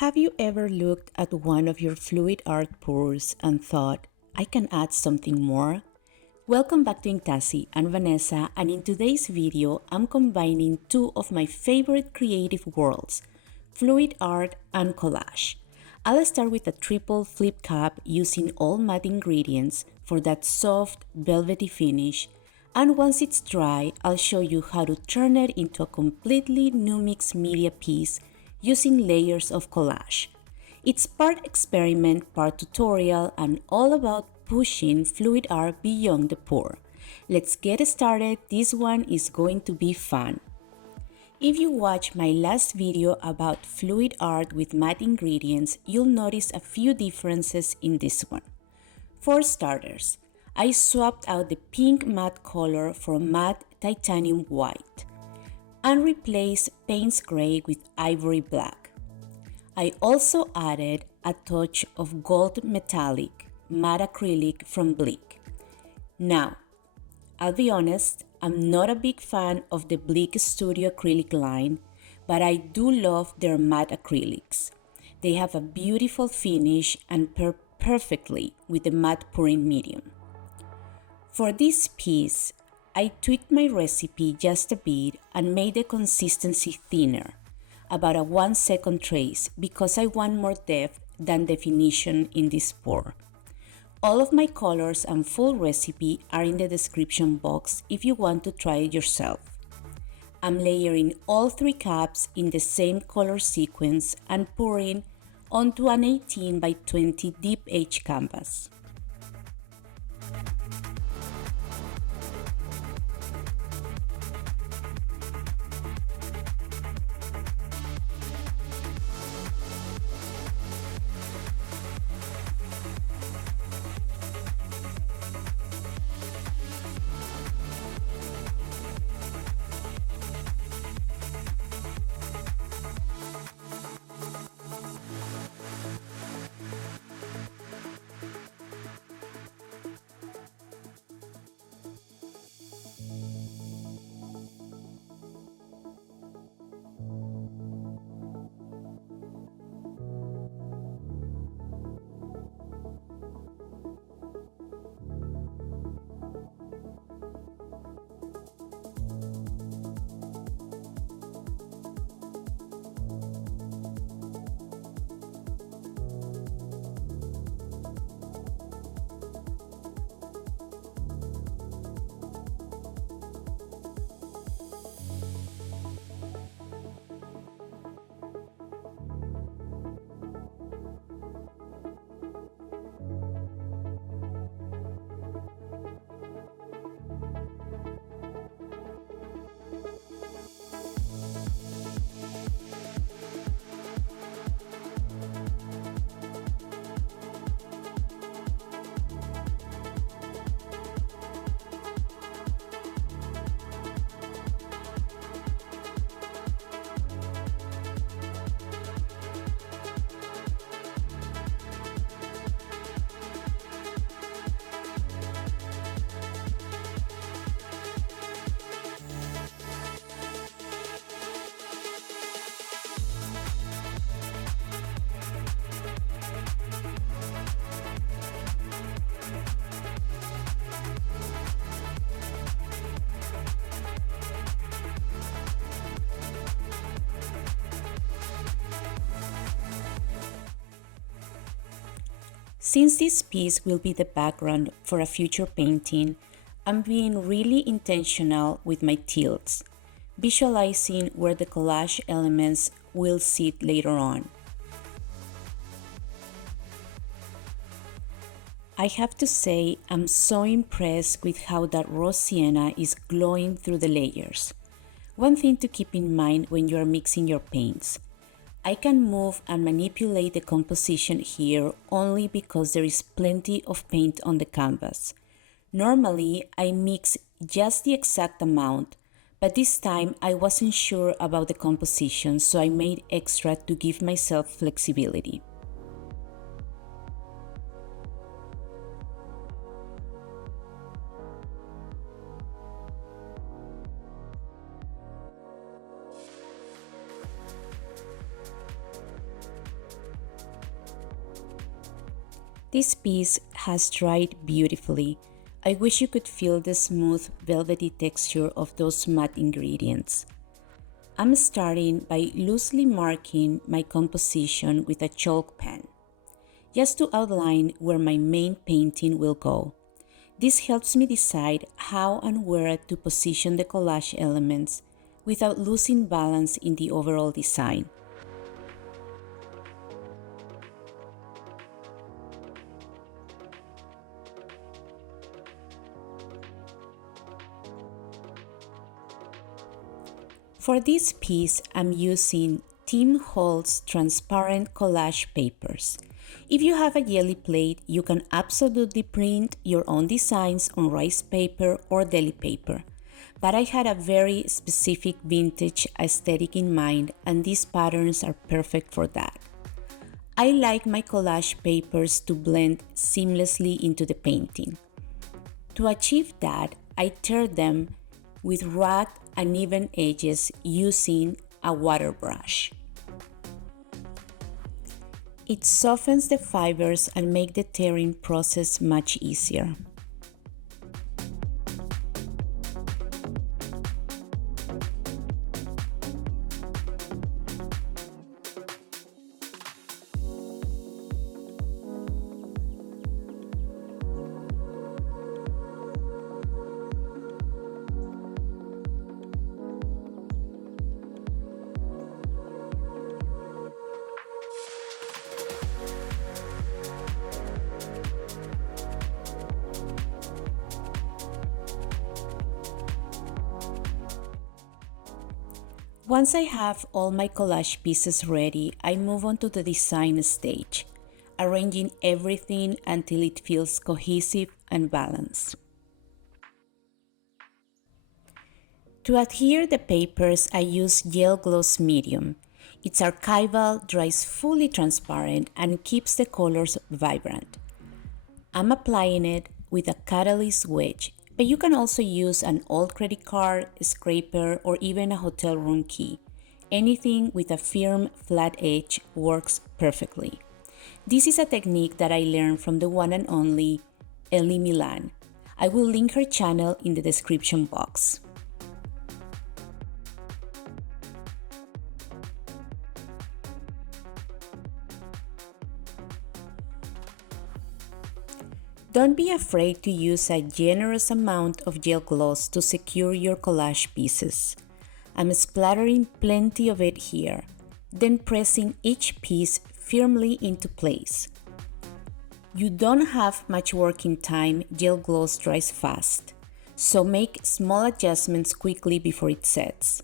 Have you ever looked at one of your fluid art pours and thought, I can add something more? Welcome back to Inktassi. I'm Vanessa, and in today's video, I'm combining two of my favorite creative worlds, fluid art and collage. I'll start with a triple flip cap using all matte ingredients for that soft, velvety finish, and once it's dry, I'll show you how to turn it into a completely new mixed media piece using layers of collage. It's part experiment, part tutorial, and all about pushing fluid art beyond the pour. Let's get started. This one is going to be fun. If you watch my last video about fluid art with matte ingredients, you'll notice a few differences in this one. For starters, I swapped out the pink matte color for matte titanium white and replaced Payne's gray with ivory black. I also added a touch of gold metallic matte acrylic from Blick. Now, I'll be honest, I'm not a big fan of the Blick Studio acrylic line, but I do love their matte acrylics. They have a beautiful finish and pair perfectly with the matte pouring medium. For this piece, I tweaked my recipe just a bit and made the consistency thinner, about a 1-second trace, because I want more depth than definition in this pour. All of my colors and full recipe are in the description box if you want to try it yourself. I'm layering all 3 cups in the same color sequence and pouring onto an 18 by 20 deep edge canvas. Since this piece will be the background for a future painting, I'm being really intentional with my tilts, visualizing where the collage elements will sit later on. I have to say I'm so impressed with how that raw sienna is glowing through the layers. One thing to keep in mind when you are mixing your paints. I can move and manipulate the composition here only because there is plenty of paint on the canvas. Normally, I mix just the exact amount, but this time I wasn't sure about the composition, so I made extra to give myself flexibility. This piece has dried beautifully. I wish you could feel the smooth, velvety texture of those matte ingredients. I'm starting by loosely marking my composition with a chalk pen, just to outline where my main painting will go. This helps me decide how and where to position the collage elements without losing balance in the overall design. For this piece, I'm using Tim Holtz transparent collage papers. If you have a jelly plate, you can absolutely print your own designs on rice paper or deli paper. But I had a very specific vintage aesthetic in mind, and these patterns are perfect for that. I like my collage papers to blend seamlessly into the painting. To achieve that, I tear them with ragged, uneven edges using a water brush. It softens the fibers and makes the tearing process much easier. Once I have all my collage pieces ready, I move on to the design stage, arranging everything until it feels cohesive and balanced. To adhere the papers, I use gel gloss medium. It's archival, dries fully transparent, and keeps the colors vibrant. I'm applying it with a catalyst wedge, but you can also use an old credit card, scraper, or even a hotel room key. Anything with a firm, flat edge works perfectly. This is a technique that I learned from the one and only Ellie Milan. I will link her channel in the description box. Don't be afraid to use a generous amount of gel gloss to secure your collage pieces. I'm splattering plenty of it here, then pressing each piece firmly into place. You don't have much working time, gel gloss dries fast, so make small adjustments quickly before it sets.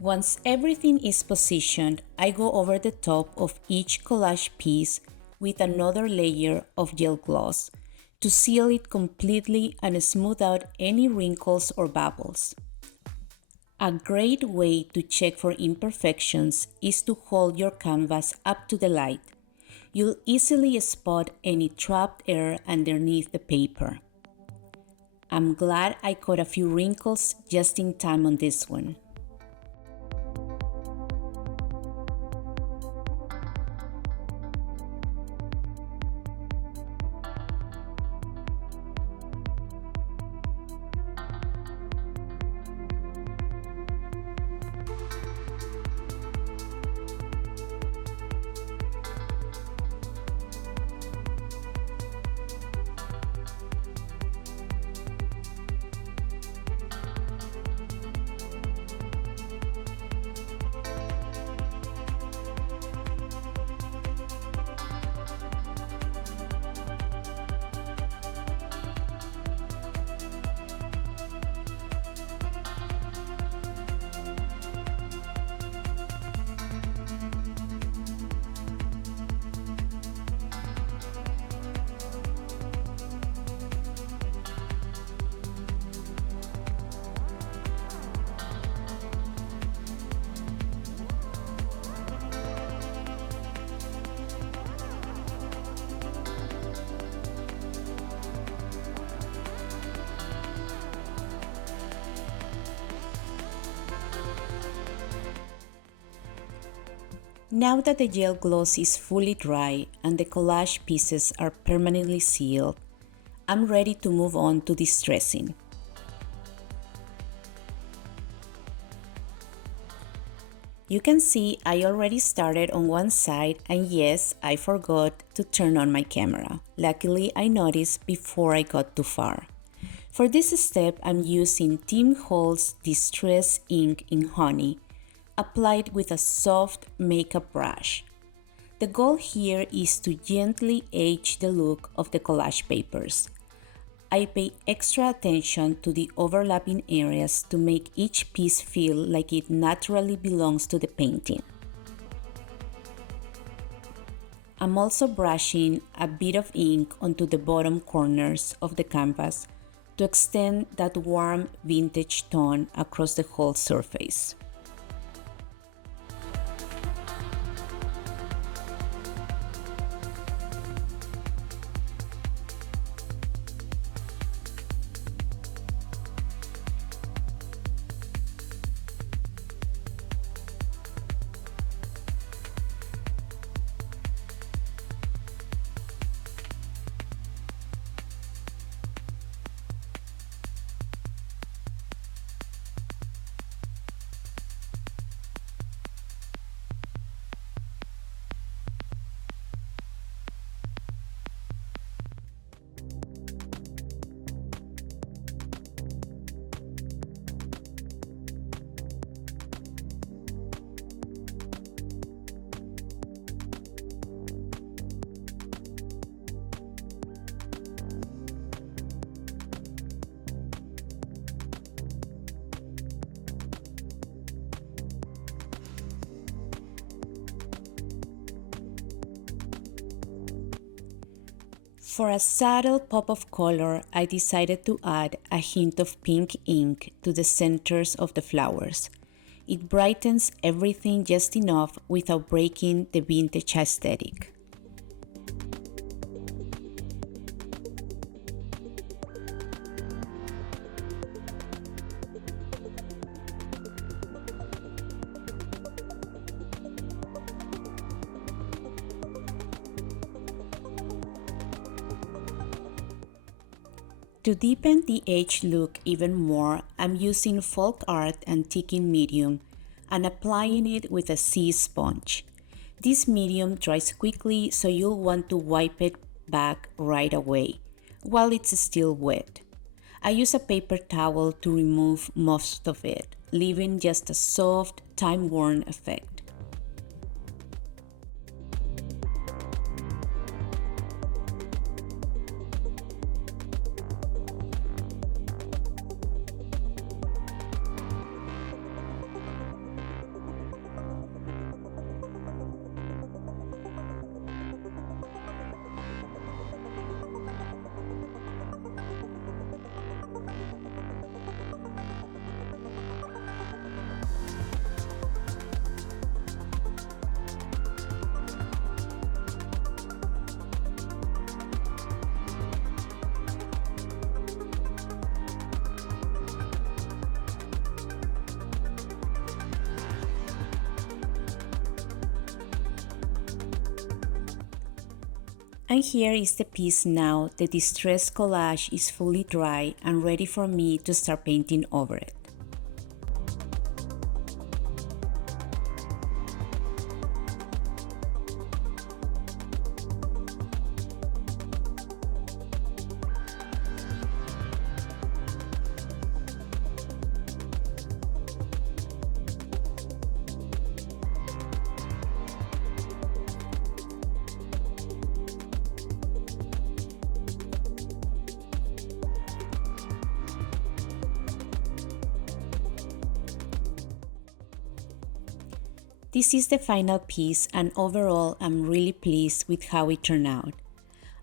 Once everything is positioned, I go over the top of each collage piece with another layer of gel gloss to seal it completely and smooth out any wrinkles or bubbles. A great way to check for imperfections is to hold your canvas up to the light. You'll easily spot any trapped air underneath the paper. I'm glad I caught a few wrinkles just in time on this one. Now that the gel gloss is fully dry and the collage pieces are permanently sealed, I'm ready to move on to distressing. You can see I already started on one side, and yes, I forgot to turn on my camera. Luckily, I noticed before I got too far. For this step, I'm using Tim Holtz Distress Ink in Honey, applied with a soft makeup brush. The goal here is to gently age the look of the collage papers. I pay extra attention to the overlapping areas to make each piece feel like it naturally belongs to the painting. I'm also brushing a bit of ink onto the bottom corners of the canvas to extend that warm vintage tone across the whole surface. For a subtle pop of color, I decided to add a hint of pink ink to the centers of the flowers. It brightens everything just enough without breaking the vintage aesthetic. To deepen the edge look even more, I'm using folk art antiquing medium and applying it with a sea sponge. This medium dries quickly, so you'll want to wipe it back right away while it's still wet. I use a paper towel to remove most of it, leaving just a soft, time-worn effect. And here is the piece now. The distress collage is fully dry and ready for me to start painting over it. This is the final piece, and overall I'm really pleased with how it turned out.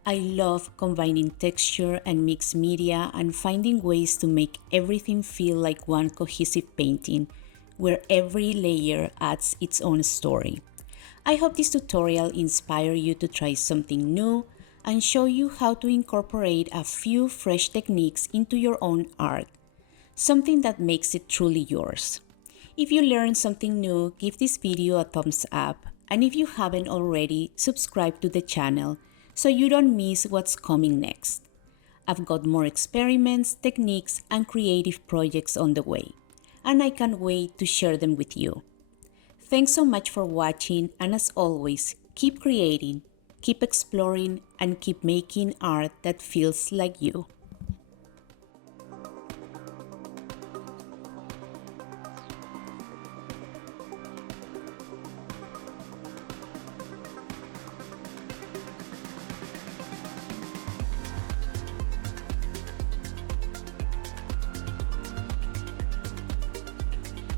I love combining texture and mixed media and finding ways to make everything feel like one cohesive painting where every layer adds its own story. I hope this tutorial inspires you to try something new and show you how to incorporate a few fresh techniques into your own art, something that makes it truly yours. If you learned something new, give this video a thumbs up And if you haven't already, subscribe to the channel so you don't miss what's coming next. I've got more experiments, techniques, and creative projects on the way, and I can't wait to share them with you. Thanks so much for watching, and as always, keep creating, keep exploring, and keep making art that feels like you.